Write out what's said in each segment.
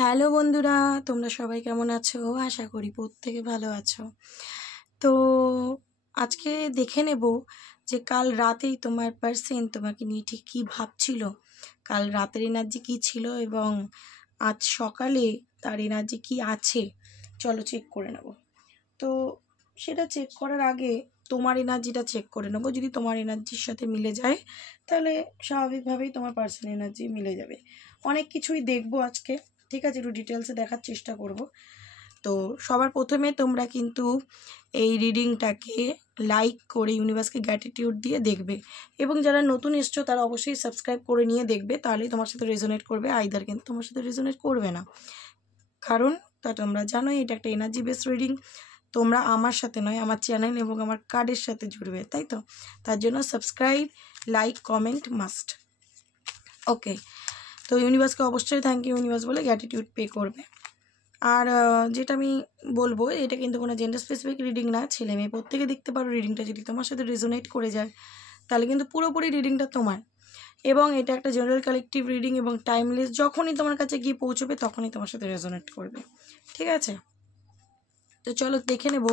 Hello বন্ধুরা, তোমরা সবাই কেমন আছো? আশা করি প্রত্যেকে ভালো আছো। তো আজকে দেখে নেব যে কাল রাতেই তোমার পার্সন তোমাকে নিয়ে ঠিক কী ভাবছিল, কাল রাতের এনার্জি কী ছিল এবং আজ সকালে তার এনার্জি কী আছে। চলো চেক করে নেব। তো সেটা চেক করার আগে তোমার এনার্জিটা চেক করে নেবো। যদি তোমার এনার্জির সাথে মিলে যায় তাহলে স্বাভাবিকভাবেই তোমার পার্সোনাল এনার্জি মিলে যাবে। অনেক কিছুই দেখবো আজকে, ঠিক আছে? একটু ডিটেলসে দেখার চেষ্টা করব। তো সবার প্রথমে তোমরা কিন্তু এই রিডিংটাকে লাইক করে ইউনিভার্সকে গ্র্যাটিটিউড দিয়ে দেখবে, এবং যারা নতুন এসছো তারা অবশ্যই সাবস্ক্রাইব করে নিয়ে দেখবে, তাহলেই তোমার সাথে রেজোনেট করবে। আইদার কিন্তু তোমার সাথে রেজোনেট করবে না, কারণ তা তোমরা জানোই এটা একটা এনার্জি বেস রিডিং। তোমরা আমার সাথে নয়, আমার চ্যানেল এবং আমার কার্ডের সাথে জুড়বে, তাই তো? তার জন্য সাবস্ক্রাইব, লাইক, কমেন্ট মাস্ট। ওকে, তো ইউনিভার্সকে অবশ্যই থ্যাংক ইউ ইউনিভার্স বলে গ্র্যাটিটিউড পে করবে। আর যেটা আমি বলবো, এটা কিন্তু কোনো জেন্ডার স্পেসিফিক রিডিং না, ছেলে মেয়ে প্রত্যেকে দেখতে পারো। রিডিংটা যদি তোমার সাথে রেজোনেট করে যায় তাহলে কিন্তু পুরোপুরি রিডিংটা তোমার, এবং এটা একটা জেনারেল কালেকটিভ রিডিং এবং টাইমলেস। যখনই তোমার কাছে গিয়ে পৌঁছবে তখনই তোমার সাথে রেজোনেট করবে, ঠিক আছে? তো চলো দেখে নেব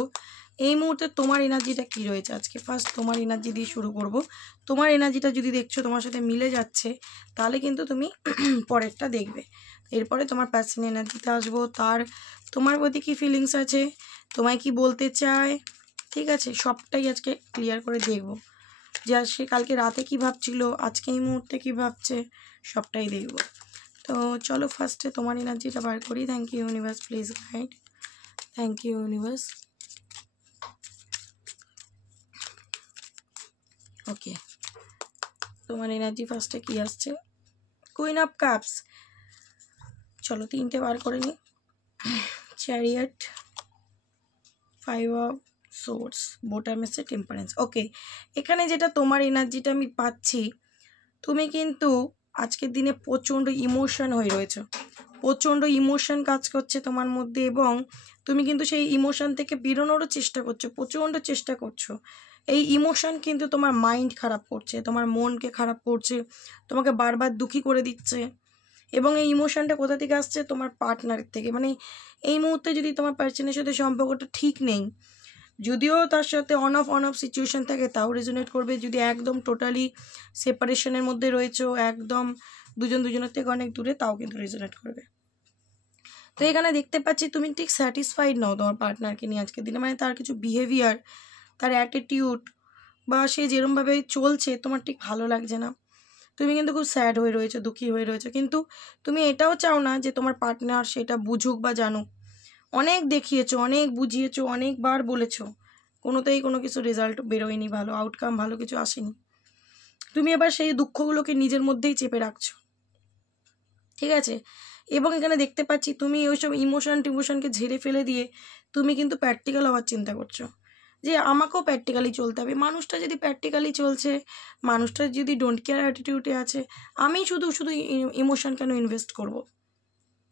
এই মুহূর্তে তোমার এনার্জিটা কী রয়েছে আজকে। ফার্স্ট তোমার এনার্জি দিয়ে শুরু করব। তোমার এনার্জিটা যদি দেখছো তোমার সাথে মিলে যাচ্ছে তাহলে কিন্তু তুমি পরেরটা দেখবে। এরপরে তোমার পার্সোনাল এনার্জিতে আসবো, তার তোমার প্রতি কী ফিলিংস আছে, তোমায় কি বলতে চায়, ঠিক আছে? সবটাই আজকে ক্লিয়ার করে দেখব। যে সে কালকে রাতে কি ভাবছিল, আজকে এই মুহূর্তে কি ভাবছে, সবটাই দেখব। তো চলো ফার্স্টে তোমার এনার্জিটা বার করি। Thank you universe, please guide. Thank you universe. Okay, তোমার এনার্জি ফার্স্টে কি আসছে? Queen of cups. চলো তিনটে বার করে নিই। Chariot, five of swords, bottom এসে টেম্পারেন্স। ওকে, এখানে যেটা তোমার এনার্জিটা আমি পাচ্ছি, তুমি কিন্তু আজকের দিনে প্রচণ্ড ইমোশন হয়ে রয়েছো। প্রচণ্ড ইমোশন কাজ করছে তোমার মধ্যে, এবং তুমি কিন্তু সেই ইমোশন থেকে বেরোনোরও চেষ্টা করছো, প্রচণ্ড চেষ্টা করছো। এই ইমোশন কিন্তু তোমার মাইন্ড খারাপ করছে, তোমার মনকে খারাপ করছে, তোমাকে বারবার দুঃখী করে দিচ্ছে। এবং এই ইমোশনটা কোথা থেকে আসছে? তোমার পার্টনারের থেকে। মানে এই মুহূর্তে যদি তোমার পার্সনের সাথে সম্পর্কটা ঠিক নেই, যদিও তার সাথে অন অফ সিচুয়েশান থাকে তাও রেজোনেট করবে। যদি একদম টোটালি সেপারেশনের মধ্যে রয়েছো, একদম দুজন দুজনের থেকে অনেক দূরে, তাও কিন্তু রেজোনেট করবে। তো এখানে দেখতে পাচ্ছি তুমি ঠিক স্যাটিসফাইড নও তোমার পার্টনারকে নিয়ে আজকের দিনে। মানে তার কিছু বিহেভিয়ার, তার অ্যাটিটিউড বা সে যেরমভাবে চলছে তোমার ঠিক ভালো লাগছে না। তুমি কিন্তু খুব স্যাড হয়ে রয়েছো, দুঃখী হয়ে রয়েছো, কিন্তু তুমি এটাও চাও না যে তোমার পার্টনার সেটা বুঝুক বা জানুক। অনেক দেখিয়েছো, অনেক বুঝিয়েছো, অনেকবার বলেছো, কোনোতেই কোনো কিছু রেজাল্ট বেরোয়নি, ভালো আউটকাম, ভালো কিছু আসেনি। তুমি এবার সেই দুঃখগুলোকে নিজের মধ্যেই চেপে রাখছো, ঠিক আছে? এবং এখানে দেখতে পাচ্ছি তুমি ওইসব টিমোশনকে ঝেড়ে ফেলে দিয়ে তুমি কিন্তু প্র্যাকটিক্যাল হওয়ার চিন্তা করছো, যে আমাকেও প্র্যাকটিক্যালি চলতে হবে। মানুষটা যদি প্র্যাকটিক্যালি চলছে, মানুষটা যদি ডোন্ট কেয়ার অ্যাটিটিউডে আছে, আমি শুধু শুধু ইমোশন কেন ইনভেস্ট করব?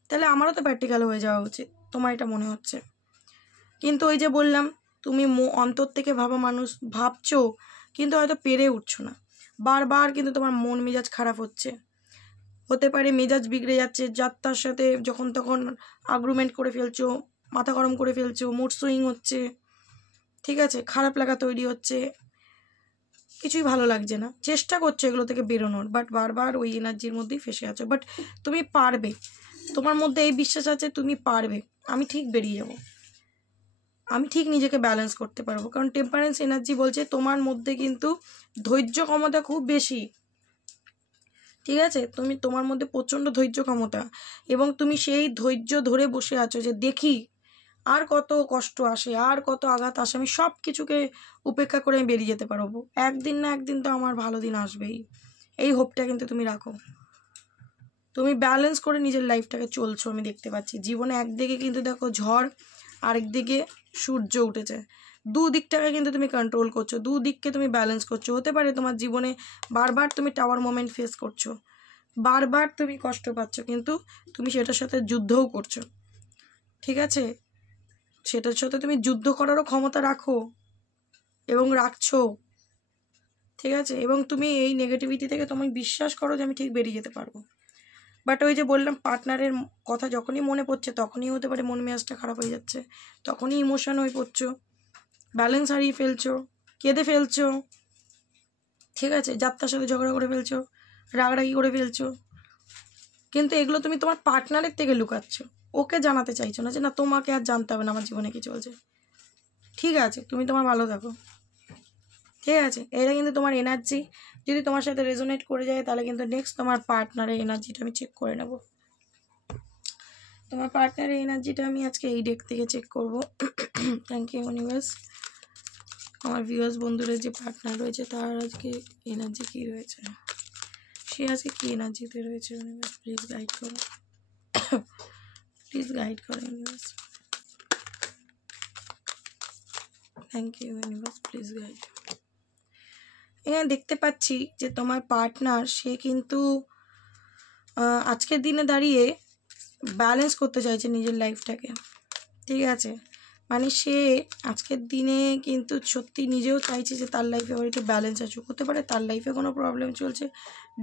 তাহলে আমারও তো প্র্যাকটিক্যাল হয়ে যাওয়া উচিত, তোমার এটা মনে হচ্ছে। কিন্তু ওই যে বললাম, তুমি অন্তর থেকে ভাবা মানুষ ভাবছো, কিন্তু হয়তো পেরে উঠছো না। বারবার কিন্তু তোমার মন মেজাজ খারাপ হতে পারে মেজাজ বিগড়ে যাচ্ছে, যার তার সাথে যখন তখন আর্গুমেন্ট করে ফেলছো, মাথা গরম করে ফেলছো, মুড সুইং হচ্ছে, ঠিক আছে? খারাপ লাগা তৈরি হচ্ছে, কিছুই ভালো লাগছে না, চেষ্টা করছো এগুলো থেকে বেরোনোর, বাট বারবার ওই এনার্জির মধ্যেই ফেসে আছো। বাট তুমি পারবে, তোমার মধ্যে এই বিশ্বাস আছে তুমি পারবে। আমি ঠিক বেরিয়ে যাব, আমি ঠিক নিজেকে ব্যালেন্স করতে পারবো। কারণ টেম্পারেন্স এনার্জি বলছে তোমার মধ্যে কিন্তু ধৈর্য ক্ষমতা খুব বেশি, ঠিক আছে? তোমার মধ্যে প্রচণ্ড ধৈর্য ক্ষমতা, এবং তুমি সেই ধৈর্য ধরে বসে আছো যে দেখি আর কত কষ্ট আসে, আর কত আঘাত আসে, আমি সব কিছুকে উপেক্ষা করে আমি বেরিয়ে যেতে পারবো। একদিন না একদিন তো আমার ভালো দিন আসবেই, এই হোপটা কিন্তু তুমি রাখো। তুমি ব্যালেন্স করে নিজের লাইফটাকে চলছো, আমি দেখতে পাচ্ছি। জীবনে একদিকে কিন্তু দেখো ঝড়, আরেকদিকে সূর্য উঠেছে, দুদিকটাকে কিন্তু তুমি কন্ট্রোল করছো, দুদিককে তুমি ব্যালেন্স করছো। হতে পারে তোমার জীবনে বারবার তুমি টাওয়ার মোমেন্ট ফেস করছো, বারবার তুমি কষ্ট পাচ্ছ, কিন্তু তুমি সেটার সাথে যুদ্ধও করছো, ঠিক আছে? সেটার সাথে তুমি যুদ্ধ করারও ক্ষমতা রাখো এবং রাখছো, ঠিক আছে? এবং তুমি এই নেগেটিভিটি থেকে তুমি বিশ্বাস করো যে আমি ঠিক বেরিয়ে যেতে পারবো। বাট ওই যে বললাম, পার্টনারের কথা যখনই মনে পড়ছে তখনই হতে পারে মন মেজাজটা খারাপ হয়ে যাচ্ছে, তখনই ইমোশন হয়ে পড়ছো, ব্যালেন্স হারিয়ে ফেলছো, কেঁদে ফেলছো, ঠিক আছে, যাত্রার সাথে ঝগড়া করে ফেলছো, রাগারাগি করে ফেলছো, কিন্তু এগুলো তুমি তোমার পার্টনারের থেকে লুকাচ্ছ, ওকে জানাতে চাইছো না যে না তোমাকে আর জানতে হবে না আমার জীবনে কি চলছে, ঠিক আছে, তুমি তোমার ভালো থাকো, ঠিক আছে। এটা কিন্তু তোমার এনার্জি, যদি তোমার সাথে রেজোনেট করে যায় তাহলে কিন্তু নেক্সট তোমার পার্টনারের এনার্জিটা আমি চেক করে নেব। তোমার পার্টনারের এনার্জিটা আমি আজকে এই ডেক থেকে চেক করব। Thank you universe. আমার ভিউয়ার্স বন্ধুদের যে পার্টনার রয়েছে তার আজকে এনার্জি কী রয়েছে, সে আজকে কী এনার্জিতে রয়েছে, ইউনিভার্স প্লিজ গাইড করো, প্লিজ গাইড করো universe, thank you universe, please guide. এখানে দেখতে পাচ্ছি যে তোমার পার্টনার সে কিন্তু আজকের দিনে দাঁড়িয়ে ব্যালেন্স করতে চাইছে নিজের লাইফটাকে, ঠিক আছে, মানে সে আজকের দিনে কিন্তু সত্যি নিজেও চাইছে যে তার লাইফে আবার একটু ব্যালেন্স আসুক, হতে পারে তার লাইফে কোনো প্রবলেম চলছে।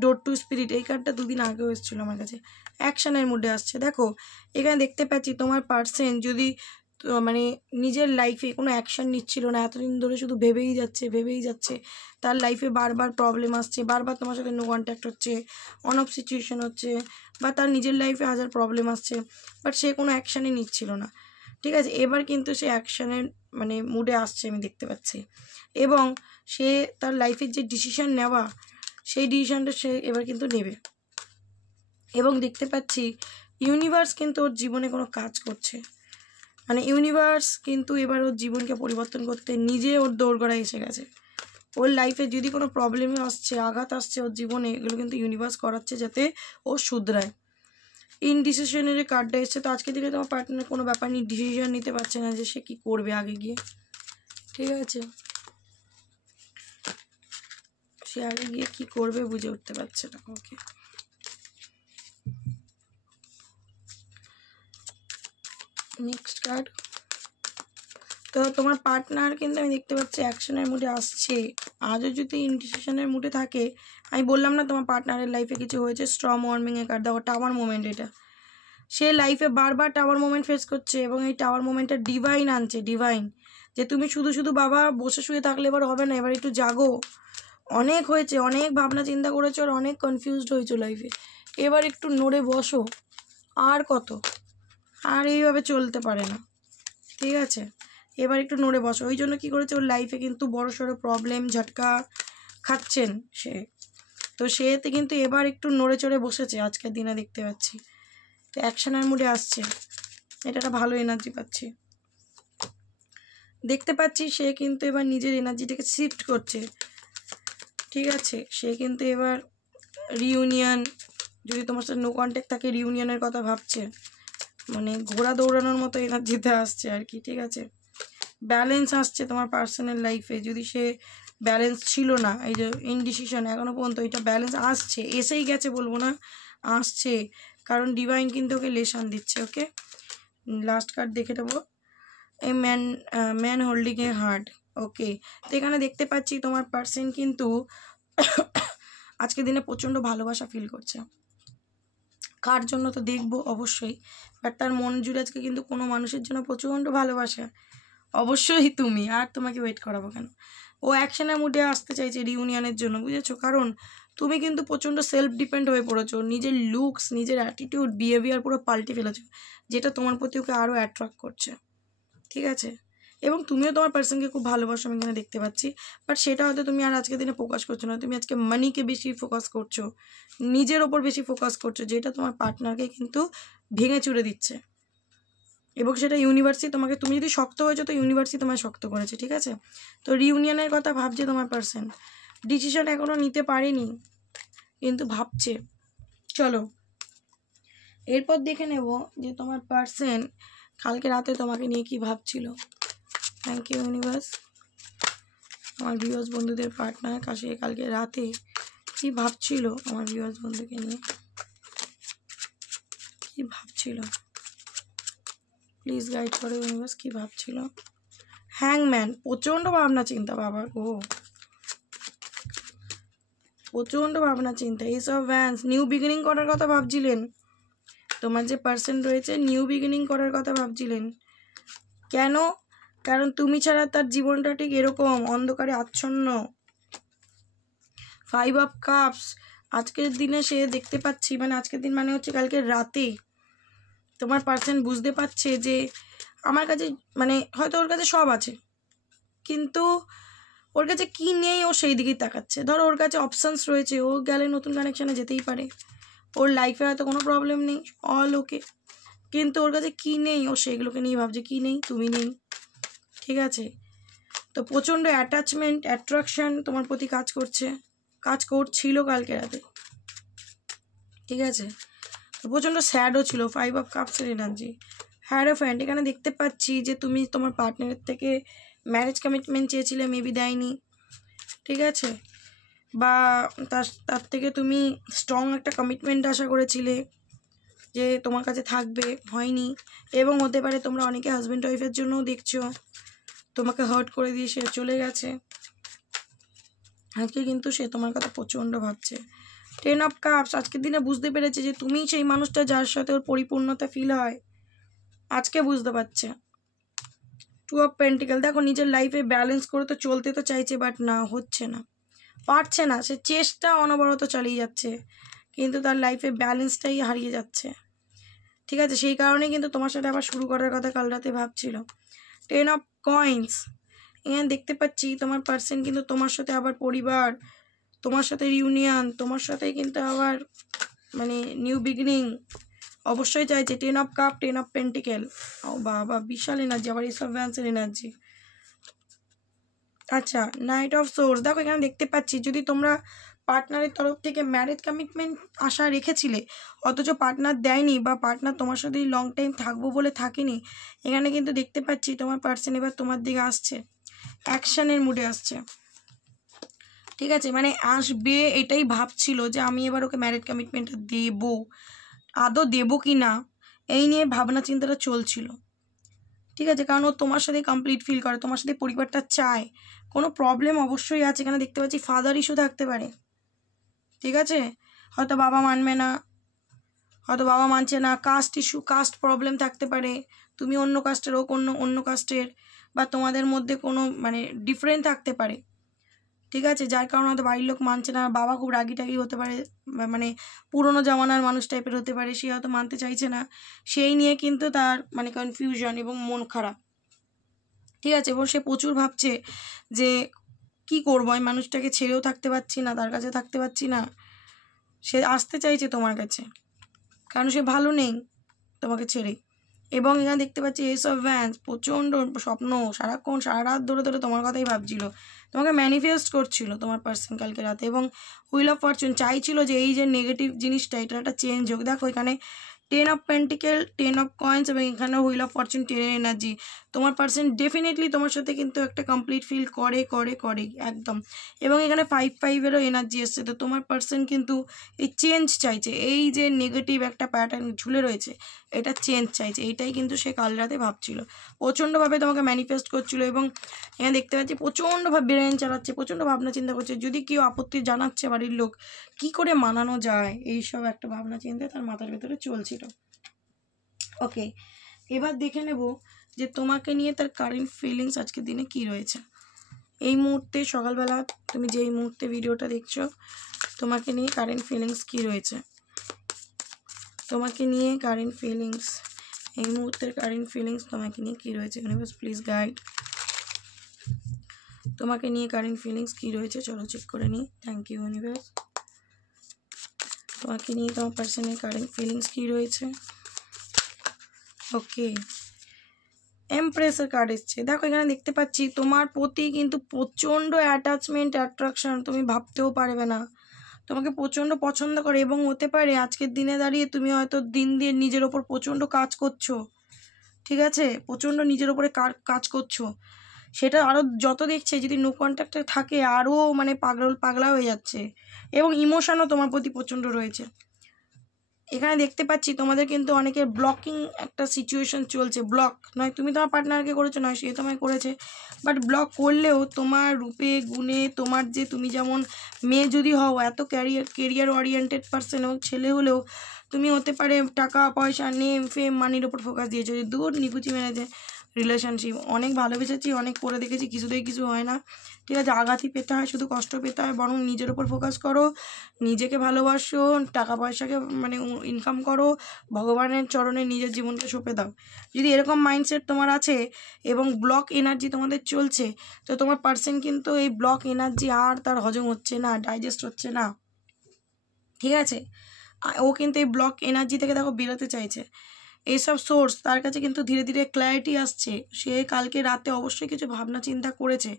ডোর টু স্পিরিট এই কার্ডটা 2 দিন আগেও এসেছিলো আমার কাছে, অ্যাকশানের মুডে আসছে। দেখো এখানে দেখতে পাচ্ছি তোমার পার্সন যদি মানে নিজের লাইফে কোনো অ্যাকশান নিচ্ছিল না, এতদিন ধরে শুধু ভেবেই যাচ্ছে, তার লাইফে বারবার প্রবলেম আসছে, বারবার তোমার সাথে নো কন্ট্যাক্ট হচ্ছে, অন অফ সিচুয়েশন হচ্ছে, বা তার নিজের লাইফে হাজার প্রবলেম আসছে, বাট সে কোনো অ্যাকশানই নিচ্ছিল না, ঠিক আছে। এবার কিন্তু সে অ্যাকশানের মানে মুডে আসছে আমি দেখতে পাচ্ছি, এবং সে তার লাইফের যে ডিসিশন নেওয়া সেই ডিসিশনটা সে এবার কিন্তু নেবে, এবং দেখতে পাচ্ছি ইউনিভার্স কিন্তু ওর জীবনে কোনো কাজ করছে, মানে ইউনিভার্স কিন্তু এবার ওর জীবনকে পরিবর্তন করতে নিজে ওর দোরগোড়ায় এসে গেছে। ওর লাইফে যদি কোনো প্রবলেম আসছে, আঘাত আসছে ওর জীবনে, এগুলো কিন্তু ইউনিভার্স করাচ্ছে যাতে ও শুধরায়। ইনডিসিশনের কার্ডটা এসছে, তো আজকে দিনে তোমার পার্টনার কোনো ব্যাপার নিয়ে ডিসিশন নিতে পারছে না যে সে কী করবে আগে গিয়ে, ঠিক আছে, সে আগে গিয়ে কী করবে বুঝে উঠতে পারছে না। ওকে, নেক্সট কার্ড। তো তোমার পার্টনার কিন্তু আমি দেখতে পাচ্ছি অ্যাকশনের মুডে আসছে, আজও যদি ইনডিসিশনের মুডে থাকে, আমি বললাম না তোমার পার্টনারের লাইফে কিছু হয়েছে, স্ট্রম ওয়ার্মিংয়ের কার্ড দেখো, টাওয়ার মোমেন্ট, এটা সে লাইফে বারবার টাওয়ার মোমেন্ট ফেস করছে, এবং এই টাওয়ার মোমেন্টটা ডিভাইন আনছে, ডিভাইন, যে তুমি শুধু বাবা বসে শুয়ে থাকলে এবার হবে না, এবার একটু জাগো, অনেক হয়েছে, অনেক ভাবনা চিন্তা করেছো আর অনেক কনফিউজড হয়েছো লাইফে, এবার একটু নড়ে বসো, আর কত, আর এইভাবে চলতে পারে না, ঠিক আছে, এবার একটু নড়ে বসো। ওই জন্য কী করেছে, ওর লাইফে কিন্তু বড় সড়ো প্রবলেম ঝটকা খাচ্ছেন সে, তো সেতে কিন্তু এবার একটু নড়ে চড়ে বসেছে আজকের দিনে দেখতে পাচ্ছি, তো অ্যাকশনের মুডে আসছে, এটা একটা ভালো এনার্জি পাচ্ছি, দেখতে পাচ্ছি সে কিন্তু এবার নিজের এনার্জিটাকে শিফট করছে, ঠিক আছে, সে কিন্তু এবার রিউনিয়ন, যদি তোমার সাথে নো কন্ট্যাক্ট থাকে রিউনিয়নের কথা ভাবছে, মানে ঘোড়া দৌড়ানোর মতো এনার্জিতে আসছে আর কি, ঠিক আছে, ব্যালেন্স আসছে তোমার পার্সোনাল লাইফে, যদি সে ব্যালেন্স ছিল না, এই যে ইনডিসিশন এখনও পর্যন্ত এটা ব্যালেন্স আসছে, এসেই গেছে বলবো না, আসছে, কারণ ডিভাইন কিন্তু ওকে লেসন দিচ্ছে। ওকে, লাস্ট কার্ড দেখে নেবো, a man holding a heart. Okay, তো এখানে দেখতে পাচ্ছি তোমার পার্সন কিন্তু আজকের দিনে প্রচণ্ড ভালোবাসা ফিল করছে, কার জন্য তো দেখবো অবশ্যই, বাট তার মন জুড়ে আজকে কিন্তু কোনো মানুষের জন্য প্রচণ্ড ভালোবাসা, অবশ্যই তুমি, আর তোমাকে ওয়েট করাবো কেন, ও অ্যাকশনের মুডে আসতে চাইছে রিউনিয়নের জন্য, বুঝেছো, কারণ তুমি কিন্তু প্রচণ্ড সেলফ ডিপেন্ড হয়ে পড়েছো, নিজের লুকস, নিজের অ্যাটিটিউড, বিহেভিয়ার পুরো পাল্টে ফেলেছো, যেটা তোমার প্রতি ওকে আরও অ্যাট্রাক্ট করছে, ঠিক আছে, এবং তুমিও তোমার পার্সনকে খুব ভালোবাসো আমি এখানে দেখতে পাচ্ছি, বাট সেটা হয়তো তুমি আর আজকের দিনে ফোকাস করছো না, তুমি আজকে মানিকে বেশি ফোকাস করছো, নিজের ওপর বেশি ফোকাস করছো, যেটা তোমার পার্টনারকে কিন্তু ভেঙে চুরে দিচ্ছে, এবং সেটা ইউনিভার্সই তোমাকে, তুমি যদি শক্ত হয়েছো তো ইউনিভার্সই তোমায় শক্ত করেছে, ঠিক আছে, তো রিউনিয়নের কথা ভাবছে তোমার পার্সন, ডিসিশন এখনও নিতে পারেনি কিন্তু ভাবছে। চলো এরপর দেখে নেব যে তোমার পার্সন কালকে রাতে তোমাকে নিয়ে কি ভাবছিল। Thank you universe. আমার ভিউয়ার্স বন্ধুদের পার্টনার কালকে রাতে কি ভাবছিল, আমার ভিউয়ার্স বন্ধুকে নিয়ে কি ভাবছিল, প্লিজ গাইড করো ইউনিভার্স, কী ভাবছিল। হ্যাংম্যান, প্রচণ্ড ভাবনা চিন্তা বাবা গো, প্রচণ্ড ভাবনা চিন্তা, এইসব ভ্যান্স নিউ বিগিনিং করার কথা ভাবছিলেন। তোমার যে পার্সন রয়েছে নিউ বিগিনিং করার কথা ভাবছিলেন। কেন? কারণ তুমি ছাড়া তার জীবনটা ঠিক এরকম অন্ধকারে আচ্ছন্ন। 5 অফ কাপস, আজকের দিনে সে দেখতে পাচ্ছি, মানে আজকের দিন মানে হচ্ছে কালকে রাতে তোমার পার্সন বুঝতে পারছে যে আমার কাছে, মানে হয়তো ওর কাছে সব আছে কিন্তু ওর কাছে কী নেই ও সেই দিকেই তাকাচ্ছে। ধরো ওর কাছে অপশানস রয়েছে, ও গেলে নতুন কানেকশানে যেতেই পারে, ওর লাইফে হয়তো কোনো প্রবলেম নেই, অল ওকে, কিন্তু ওর কাছে কী নেই ও সেইগুলোকে নিয়ে ভাবছে। কী নেই? তুমি নেই, ঠিক আছে? তো প্রচণ্ড অ্যাটাচমেন্ট, অ্যাট্রাকশান তোমার প্রতি কাজ করছিল কালকে রাতে, ঠিক আছে? তো প্রচণ্ড স্যাডও ছিল। 5 অফ কাপসের এনার্জি, হ্যারোফ্যান্ট। এখানে দেখতে পাচ্ছি যে তুমি তোমার পার্টনারের থেকে ম্যারেজ কমিটমেন্ট চেয়েছিলে, মেবি দেয়নি, ঠিক আছে? বা তার থেকে তুমি স্ট্রং একটা কমিটমেন্ট আশা করেছিলে যে তোমার কাছে থাকবে, হয়নি। এবং হতে পারে তোমরা অনেকে হাজব্যান্ড ওয়াইফের জন্যও দেখছো, তোমাকে হার্ট করে দিয়ে সে চলে গেছে। আজকে কিন্তু সে তোমার কথা প্রচণ্ড ভাবছে। 10 অফ কাপস, আজকের দিনে বুঝতে পেরেছে যে তুমিই সেই মানুষটা যার সাথে ওর পরিপূর্ণতা ফিল হয়, আজকে বুঝতে পারছে। 2 অফ পেন্টিকেল, দেখো নিজের লাইফে ব্যালেন্স করে তো চলতে তো চাইছে, বাট না, হচ্ছে না, পারছে না। সে চেষ্টা অনবরত চালিয়ে যাচ্ছে কিন্তু তার লাইফে ব্যালেন্সটাই হারিয়ে যাচ্ছে, ঠিক আছে? সেই কারণে কিন্তু তোমার সাথে আবার শুরু করার কথা কাল রাতে ভাবছিল। 10 অফ কয়েন্স, এখানে দেখতে পাচ্ছি তোমার পার্সন কিন্তু তোমার সাথে আবার পরিবার, তোমার সাথে রিউনিয়ন, তোমার সাথে কিন্তু আবার মানে নিউ বিগিনিং অবশ্যই চাইছে। 10 অফ কাপ, 10 অফ পেন্টিকেল, ও বাবা বিশাল এনার্জি, আবার এইসব ভ্যান্সের এনার্জি। আচ্ছা, নাইট অফ সোর্স, দেখো এখানে দেখতে পাচ্ছি যদি তোমরা পার্টনারের তরফ থেকে ম্যারেজ কমিটমেন্ট আশা রেখেছিলে অথচ পার্টনার দেয়নি, বা পার্টনার তোমার সাথেই লং টাইম থাকবো বলে থাকেনি, এখানে কিন্তু দেখতে পাচ্ছি তোমার পার্সন এবার তোমার দিকে আসছে, অ্যাকশানের মুডে আসছে, ঠিক আছে? মানে আসবে এটাই ভাবছিল যে আমি এবার ওকে ম্যারেজ কমিটমেন্টটা দেবো, আদৌ দেবো কি না এই নিয়ে ভাবনা চিন্তাটা চলছিল, ঠিক আছে? কারণ ও তোমার সাথে কমপ্লিট ফিল করে, তোমার সাথে পরিবারটা চায়। কোনো প্রবলেম অবশ্যই আছে, এখানে দেখতে পাচ্ছি ফাদার ইস্যু থাকতে পারে, ঠিক আছে? হয়তো বাবা মানবে না, হয়তো বাবা মানছে না, কাস্ট ইস্যু, কাস্ট প্রবলেম থাকতে পারে, তুমি অন্য কাস্টের, ও অন্য কাস্টের, বা তোমাদের মধ্যে কোনো মানে ডিফারেন্ট থাকতে পারে, ঠিক আছে? যার কারণে হয়তো বাড়ির লোক মানছে না, বাবা খুব রাগি টাগি হতে পারে, মানে পুরোনো জামানার মানুষ টাইপের হতে পারে, সে হয়তো মানতে চাইছে না, সেই নিয়ে কিন্তু তার মানে কনফিউশন এবং মন খারাপ, ঠিক আছে? এবং সে প্রচুর ভাবছে যে কি করবো, আমি মানুষটাকে ছেড়েও থাকতে পারছি না, তার কাছে থাকতে পারছি না, সে আসতে চাইছে তোমার কাছে কারণ সে ভালো নেই তোমাকে ছেড়ে। এবং এখানে দেখতে পাচ্ছি এস অফ ভ্যান্স, প্রচণ্ড স্বপ্ন, সারাক্ষণ সারা রাত ধরে ধরে তোমার কথাই ভাবছিল, তোমাকে ম্যানিফেস্ট করছিল তোমার পার্সন কালকে রাতে। এবং হুইল অফ ফরচুন, চাইছিল যে এই যে নেগেটিভ জিনিসটা এটা একটা চেঞ্জ হোক। দেখো এখানে 10 অফ পেন্টিকেল, 10 অফ কয়েন্স, এবং এখানে হুইল অফ ফরচুন, 10 এনার্জি। তোমার পার্সন ডেফিনেটলি তোমার সাথে কিন্তু একটা কমপ্লিট ফিল করে একদম। এবং এখানে 5-5-এরও এনার্জি এসছে। তো তোমার পার্সন কিন্তু এই চেঞ্জ চাইছে, এই যে নেগেটিভ একটা প্যাটার্ন ঝুলে রয়েছে এটা চেঞ্জ চাইছে, এইটাই কিন্তু সে কাল রাতে ভাবছিল, প্রচণ্ডভাবে তোমাকে ম্যানিফেস্ট করছিল। এবং এখানে দেখতে পাচ্ছি প্রচণ্ডভাবে ব্রেন চালাচ্ছে, প্রচণ্ড ভাবনা চিন্তা করছে, যদি কেউ আপত্তি জানাচ্ছে বাড়ির লোক কি করে মানানো যায়, এইসব একটা ভাবনা চিন্তা তার মাথার ভেতরে চলছিল। ওকে, এবার দেখে নেব যে তোমাকে নিয়ে তার কারেন্ট ফিলিংস আজকের দিনে কি রয়েছে। এই মুহূর্তে সকালবেলা তুমি যেই মুহূর্তে ভিডিওটা দেখছো, তোমাকে নিয়ে কারেন্ট ফিলিংস কি রয়েছে, তোমাকে নিয়ে কারেন্ট ফিলিংস, এই মুহূর্তের কারেন্ট ফিলিংস তোমাকে নিয়ে কী রয়েছে। ইউনিভার্স প্লিজ গাইড, তোমাকে নিয়ে কারেন্ট ফিলিংস কী রয়েছে, চলো চেক করে নিই। Thank you universe. তোমাকে নিয়ে তোমার পার্সনের কারেন্ট ফিলিংস কী রয়েছে। ওকে, এমপ্রেসের কার্ড এসছে। দেখো এখানে দেখতে পাচ্ছি তোমার প্রতি কিন্তু প্রচণ্ড অ্যাটাচমেন্ট, অ্যাট্রাকশন, তুমি ভাবতেও পারবে না, তোমাকে প্রচণ্ড পছন্দ করে। এবং হতে পারে আজকের দিনে দাঁড়িয়ে তুমি হয়তো দিন দিয়ে নিজের ওপর প্রচণ্ড কাজ করছো, ঠিক আছে? প্রচণ্ড নিজের ওপরে কাজ করছো, সেটা আরও যত দেখছে যদি নো কন্ট্যাক্টে থাকে আরও মানে পাগলা হয়ে যাচ্ছে। এবং ইমোশনও তোমার প্রতি প্রচণ্ড রয়েছে, এখানে দেখতে পাচ্ছি তোমাদের কিন্তু অনেকের ব্লকিং একটা সিচুয়েশন চলছে। ব্লক নয় তুমি তোমার পার্টনারকে করেছো, নয় সে তোমায় করেছে, বাট ব্লক করলেও তোমার রূপে গুণে তোমার যে তুমি যেমন মেয়ে যদি হও এত কেরিয়ার ওরিয়েন্টেড পার্সন, এবং ছেলে হলেও তুমি হতে পারে টাকা পয়সা নেম ফেম মানির ওপর ফোকাস দিয়েছো, যে দূর নিকুচি মেরেছে রিলেশনশিপ। অনেক ভালোবেসেছি, অনেক করে দেখেছি, কিছুতেই কিছু হয় না, ঠিক আছে, আঘাতই পেতে হয়, শুধু কষ্ট পেতে হয়। বরং নিজের ওপর ফোকাস করো, নিজেকে ভালোবাসো, টাকা পয়সাকে মানে ইনকাম করো, ভগবানের চরণে নিজের জীবনকে সঁপে দাও। যদি এরকম মাইন্ডসেট তোমার আছে এবং ব্লক এনার্জি তোমাদের চলছে, তো তোমার পার্সন কিন্তু এই ব্লক এনার্জি আর তার হজম হচ্ছে না, ডাইজেস্ট হচ্ছে না, ঠিক আছে। ও কিন্তু এই ব্লক এনার্জি থেকে দেখো বেরোতে চাইছে। এইসব সোর্স তার কাছে কিন্তু ধীরে ধীরে ক্ল্যারিটি আসছে। সে কালকে রাতে অবশ্যই কিছু ভাবনা চিন্তা করেছে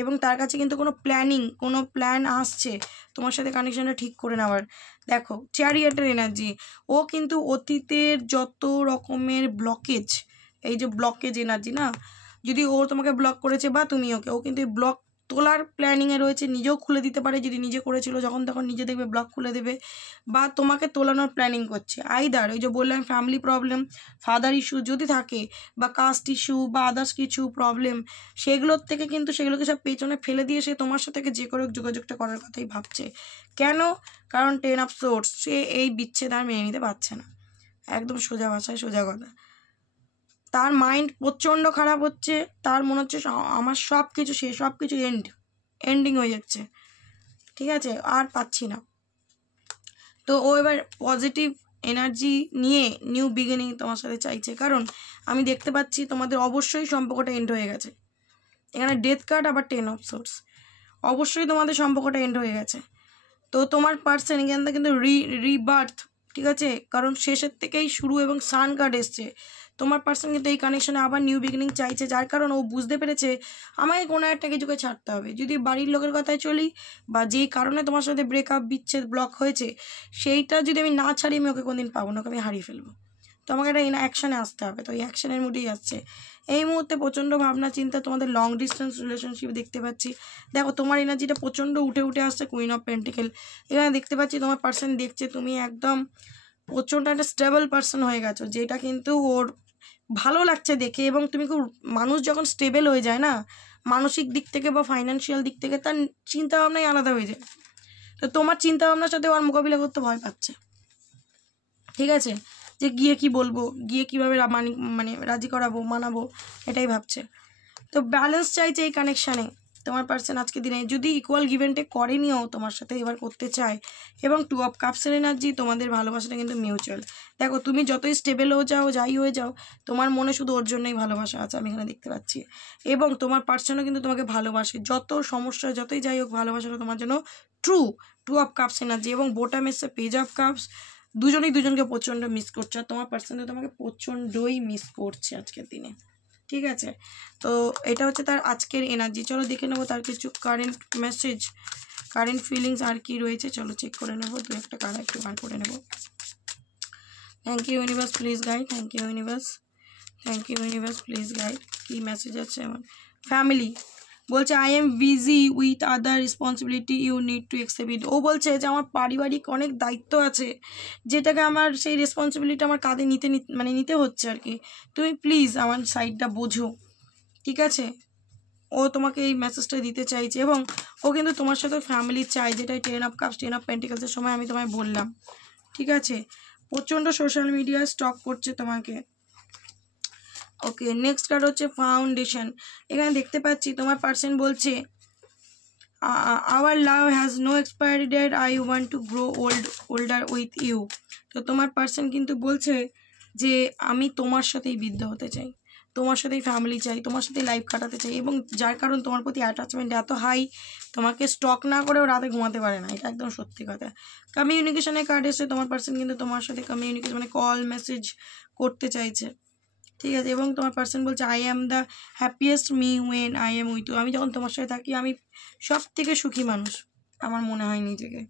এবং তার কাছে কিন্তু কোনো প্ল্যান আসছে তোমার সাথে কানেকশনটা ঠিক করে নেওয়ার। দেখো চ্যারিয়টের এনার্জি, ও কিন্তু অতীতের যত রকমের ব্লকেজ, এই যে ব্লকেজ এনার্জি না, যদি ও তোমাকে ব্লক করেছে বা তুমি ওকে, ও কিন্তু ব্লক তোলার প্ল্যানিংয়ে রয়েছে। নিজেও খুলে দিতে পারে, যদি নিজে করেছিল যখন তখন নিজে দেখবে ব্লক খুলে দেবে, বা তোমাকে তোলানোর প্ল্যানিং করছে। আইদার ওই যে বললাম ফ্যামিলি প্রবলেম, ফাদার ইস্যু যদি থাকে, বা কাস্ট ইস্যু বা আদার্স কিছু প্রবলেম, সেগুলোর থেকে কিন্তু সেগুলোকে সব পেছনে ফেলে দিয়ে সে তোমার সাথে যে করে যোগাযোগটা করার কথাই ভাবছে। কেন? কারণ 10 অফ সোর্স, সে এই বিচ্ছেদ আর মেনে নিতে পারছে না। একদম সোজা ভাষায় সোজা কথা। তার মাইন্ড প্রচণ্ড খারাপ হচ্ছে, তার মনে হচ্ছে আমার সব কিছু শেষ, সব কিছু এন্ডিং হয়ে যাচ্ছে, ঠিক আছে, আর পাচ্ছি না। তো ও এবার পজিটিভ এনার্জি নিয়ে নিউ বিগিনিং তোমার সাথে চাইছে, কারণ আমি দেখতে পাচ্ছি তোমাদের অবশ্যই সম্পর্কটা এন্ড হয়ে গেছে। এখানে ডেথ কার্ড আবার 10 অফ সোর্স, অবশ্যই তোমাদের সম্পর্কটা এন্ড হয়ে গেছে। তো তোমার পার্সন এখানে কিন্তু রিবার্থ, ঠিক আছে, কারণ শেষের থেকেই শুরু এবং সান কার্ড এসছে। তোমার পার্সন কিন্তু এই কানেকশনে আবার নিউ বিগিনিং চাইছে, যার কারণ ও বুঝতে পেরেছে আমাকে কোনো একটা কিছুকে ছাড়তে হবে। যদি বাড়ির লোকের কথায় চলি, বা যেই কারণে তোমার সাথে ব্রেকআপ বিচ্ছেদ ব্লক হয়েছে, সেইটা যদি আমি না ছাড়ি আমি ওকে কোনদিন পাবো না, ওকে আমি হারিয়ে ফেলবো। তো আমাকে একটা অ্যাকশানে আসতে হবে, তো এই অ্যাকশানের মুডেই আসছে এই মুহূর্তে। প্রচণ্ড ভাবনা চিন্তা, তোমাদের লং ডিস্টেন্স রিলেশনশিপ দেখতে পাচ্ছি। দেখো তোমার এনার্জিটা প্রচণ্ড উঠে আসছে, কুইন অফ পেন্টিকেল। এখানে দেখতে পাচ্ছি তোমার পার্সন দেখছে তুমি একদম প্রচণ্ড একটা স্টেবল পার্সন হয়ে গেছো, যেটা কিন্তু ওর ভালো লাগছে দেখে। এবং তুমি খুব, মানুষ যখন স্টেবল হয়ে যায় না মানসিক দিক থেকে বা ফাইন্যান্সিয়াল দিক থেকে, তার চিন্তাভাবনাই আলাদা হয়ে যায়। তো তোমার চিন্তাভাবনার সাথে ওর মোকাবিলা করতে ভয় পাচ্ছে, ঠিক আছে, যে গিয়ে কি বলবো, গিয়ে কীভাবে মানে রাজি করাবো, মানাবো, এটাই ভাবছে। তো ব্যালেন্স চাইছে এই কানেকশানে তোমার পার্সন আজকে দিনে। যদি ইকুয়াল গিভ অ্যান্ড টেক করেনিও তোমার সাথে, এবার করতে চায়। এবং 2 অফ কাপসের এনার্জি, তোমাদের ভালোবাসাটা কিন্তু মিউচুয়াল। দেখো তুমি যতই স্টেবল হয়ে যাও, যাই হয়ে যাও, তোমার মনে শুধু ওর জন্যই ভালোবাসা আছে, আমি এখানে দেখতে পাচ্ছি। এবং তোমার পার্সনও কিন্তু তোমাকে ভালোবাসে, যত সমস্যা যতই যাই হোক, ভালোবাসাটা তোমার জন্য ট্রু। 2 অফ কাপস এনার্জি এবং বোটাম এসছে পেজ অফ কাপস। দুজনেই দুজনকে প্রচণ্ড মিস করছে, আর তোমার পার্সন তোমাকে প্রচণ্ডই মিস করছে আজকের দিনে, ঠিক আছে। তো এটা হচ্ছে তার আজকের এনার্জি। চলো দেখে নেবো তার কিছু কারেন্ট মেসেজ, কারেন্ট ফিলিংস আর কি রয়েছে, চলো চেক করে নেবো। দু একটা কার্ড একটু বার করে নেবো। Thank you universe, please guide. Thank you universe, thank you universe, please guide. কী মেসেজ আছে আমার? ফ্যামিলি বলছে I am busy with other responsibility, you need to accept it. ও বলছে যে আমার পারিবারিক অনেক দায়িত্ব আছে, যেটাকে আমার সেই রেসপন্সিবিলিটি আমার কাঁধে নিতে হচ্ছে আর কি। তুমি প্লিজ আমার সাইডটা বোঝো, ঠিক আছে। ও তোমাকে এই মেসেজটা দিতে চাইছে এবং ও কিন্তু তোমার সাথে ফ্যামিলি চাই, যেটা 10 অফ কাপস 10 অফ পেন্টিকলসের সময় আমি তোমায় বললাম, ঠিক আছে। প্রচণ্ড সোশ্যাল মিডিয়ায় স্টক করছে তোমাকে। ওকে, নেক্সট কার্ড হচ্ছে ফাউন্ডেশন। এখানে দেখতে পাচ্ছি তোমার পার্সন বলছে our love has no expiry date, I want to grow older with you. তো তোমার পার্সন কিন্তু বলছে যে আমি তোমার সাথেই বৃদ্ধ হতে চাই, তোমার সাথেই ফ্যামিলি চাই, তোমার সাথেই লাইফ কাটাতে চাই। এবং যার কারণ তোমার প্রতি অ্যাটাচমেন্ট এত হাই, তোমাকে স্টক না করেও রাতে ঘুমাতে পারে না, এটা একদম সত্যি কথা। কমিউনিকেশনের কার্ড এসে তোমার পার্সন কিন্তু তোমার সাথে কমিউনিকেশন মানে কল মেসেজ করতে চাইছে, ঠিক আছে। এবং তোমার পার্সন বলছে I am the happiest me when I am with you. আমি যখন তোমার সাথে থাকি আমি সব থেকে সুখী মানুষ আমার মনে হয় নিজেকে।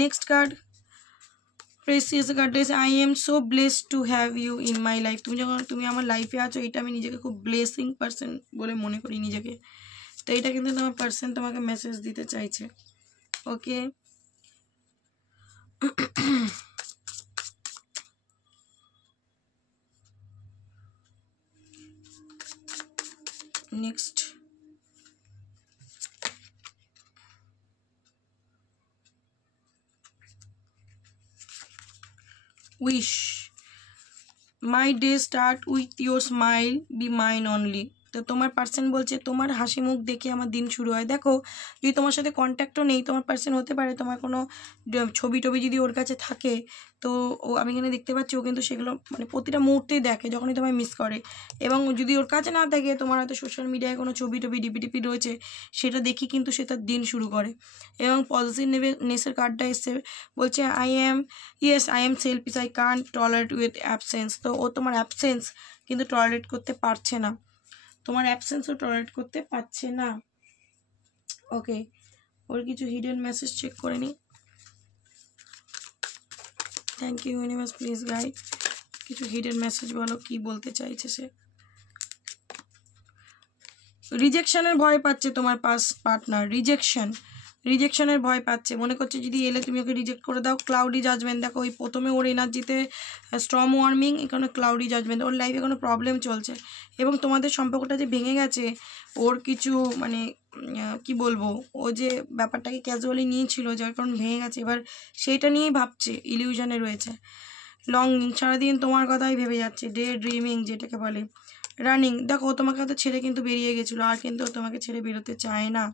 নেক্সট কার্ড প্রেসিয়াস কার্ড এসে I am so blessed to have you in my life. তুমি আমার লাইফে আছো, এটা আমি নিজেকে খুব ব্লেসিং পার্সন বলে মনে করি নিজেকে। তো এটা কিন্তু তোমার পার্সন তোমাকে মেসেজ দিতে চাইছে, okay. Next wish my day start with your smile be mine only. তো তোমার পার্সন বলছে তোমার হাসি মুখ দেখে আমার দিন শুরু হয়। দেখো যদি তোমার সাথে কন্ট্যাক্টও নেই, তোমার পার্সন হতে পারে তোমার কোনো ছবি টবি যদি ওর কাছে থাকে, তো ও আমি এখানে দেখতে পাচ্ছি ও কিন্তু সেগুলো মানে প্রতিটা মুহূর্তেই দেখে যখনই তোমায় মিস করে। এবং যদি ওর কাছে না থাকে, তোমার হয়তো সোশ্যাল মিডিয়ায় কোনো ছবি টবি ডিপি রয়েছে, সেটা দেখি কিন্তু সে তার দিন শুরু করে। এবং পজিটিভনেসের কার্ডটা এসছে, বলছে I am selfish, I can't tolerate with absence. তো ও তোমার অ্যাবসেন্স কিন্তু টলারেট করতে পারছে না, তোমার অ্যাবসেন্সও টলারেট করতে পারছে না। ওকে, ওর কিছু হিডেন মেসেজ চেক করে নিই। Thank you universe, please guide কিছু হিডেন মেসেজ বলো, কি বলতে চাইছে সে। রিজেকশনের ভয় পাচ্ছে তোমার পার্টনার, রিজেকশনের ভয় পাচ্ছে, মনে করছে যদি এলে তুমি ওকে রিজেক্ট করে দাও। ক্লাউডি জাজমেন্ট, দেখো ওই প্রথমে ওর এনার্জিতে স্টর্ম ওয়ার্মিং, এখানে ক্লাউডি জাজমেন্ট, ওর লাইফে কোনো প্রবলেম চলছে। এবং তোমাদের সম্পর্কটা যে ভেঙে গেছে, ওর কিছু মানে কি বলবো, ও যে ব্যাপারটাকে ক্যাজুয়ালি নিয়েছিল যার কারণে ভেঙে গেছে, এবার সেইটা নিয়েই ভাবছে, ইলিউশনে রয়েছে। লঙ্গিং, সারাদিন তোমার কথাই ভেবে যাচ্ছে। ডে ড্রিমিং যেটাকে বলে। রানিং, দেখো তোমাকে হয়তো ছেড়ে কিন্তু বেরিয়ে গেছিলো, আর কিন্তু তোমাকে ছেড়ে বেরোতে চায় না।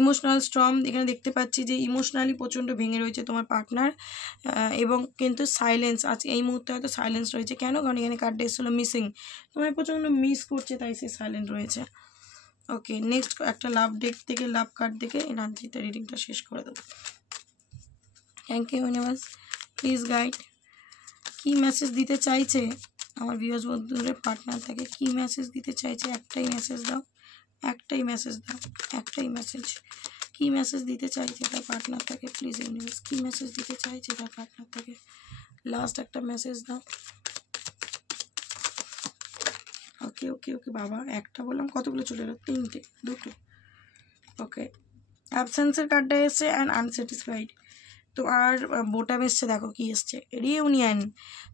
ইমোশনাল স্টর্ম, এখানে দেখতে পাচ্ছি যে ইমোশনালি প্রচণ্ড ভেঙে রয়েছে তোমার পার্টনার। এবং কিন্তু সাইলেন্স, আজকে এই মুহূর্তে হয়তো সাইলেন্স রয়েছে। কেন? কারণ এখানে কার্ডটা এসেছিলো মিসিং, তোমায় প্রচণ্ড মিস করছে, তাই সে সাইলেন্ট রয়েছে। ওকে, নেক্সট একটা লাভ ডেক থেকে, লাভ কার্ড দেখে এনার্জিতে রিডিংটা শেষ করে দেবো। Thank you universe, please guide কী মেসেজ দিতে চাইছে আমার ভিউয়ার্স বন্ধুদের পার্টনার থেকে, কী মেসেজ দিতে চাইছে। একটাই মেসেজ দাও, একটাই মেসেজ দাও, একটাই মেসেজ। কী মেসেজ দিতে চাইছে তার পার্টনার থেকে, প্লিজ ইউনিভার্স কী মেসেজ দিতে চাইছে তার পার্টনার থেকে। লাস্ট একটা মেসেজ দাও। ওকে ওকে ওকে বাবা, একটা বললাম, কতগুলো চলে এলো? তিনটে, দুটো। ওকে, অ্যাবসেন্সের কার্ডটা এসছে অ্যান্ড আনস্যাটিসফাইড। তো আর বোটাম এসছে, দেখো কি এসছে, রিইউনিয়ন।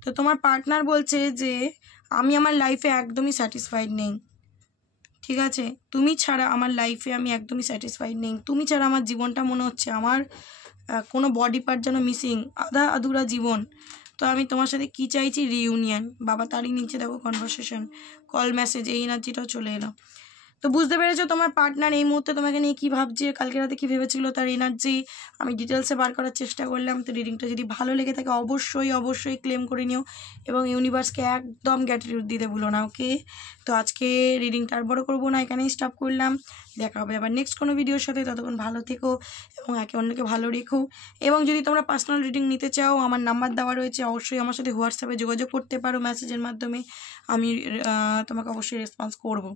তো তোমার পার্টনার বলছে যে আমি আমার লাইফে একদমই স্যাটিসফাইড নেই, ঠিক আছে? তুমি ছাড়া আমার লাইফে আমি একদমই স্যাটিসফাইড নেই, তুমি ছাড়া আমার জীবনটা মনে হচ্ছে আমার কোনো বডি পার্ট যেন মিসিং, আধা আধুরা জীবন। তো আমি তোমার সাথে কি চাইছি? রিইউনিয়ন। বাবা, তারই নিচে দেখো কনভারসেশন, কল মেসেজ, এই এনার্জিটাও চলে এলো। তো বুঝতে পেরেছো তোমার পার্টনার এই মুহূর্তে তোমাকে নিয়ে কী ভাবছে, কালকে রাতে কী ভেবেছিল, তার এনার্জি আমি ডিটেলসে বার করার চেষ্টা করলাম। তো রিডিংটা যদি ভালো লেগে থাকে অবশ্যই ক্লেম করে নিও এবং ইউনিভার্সকে একদম গ্র্যাটিটিউড দিতে ভুলো না। ওকে, তো আজকে রিডিংটা আর বড়ো করবো না, এখানেই স্টপ করলাম। দেখা হবে আবার নেক্সট কোনো ভিডিওর সাথে, ততক্ষণ ভালো থেকো এবং একে অন্যকে ভালো রেখো। এবং যদি তোমরা পার্সোনাল রিডিং নিতে চাও, আমার নাম্বার দেওয়া রয়েছে, অবশ্যই আমার সাথে হোয়াটসঅ্যাপে যোগাযোগ করতে পারো মেসেজের মাধ্যমে, আমি তোমাকে অবশ্যই রেসপন্স করব।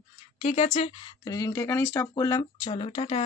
ঠিক আছে, তো রিডিংটা এখানেই স্টপ করলাম, চলো টাটা।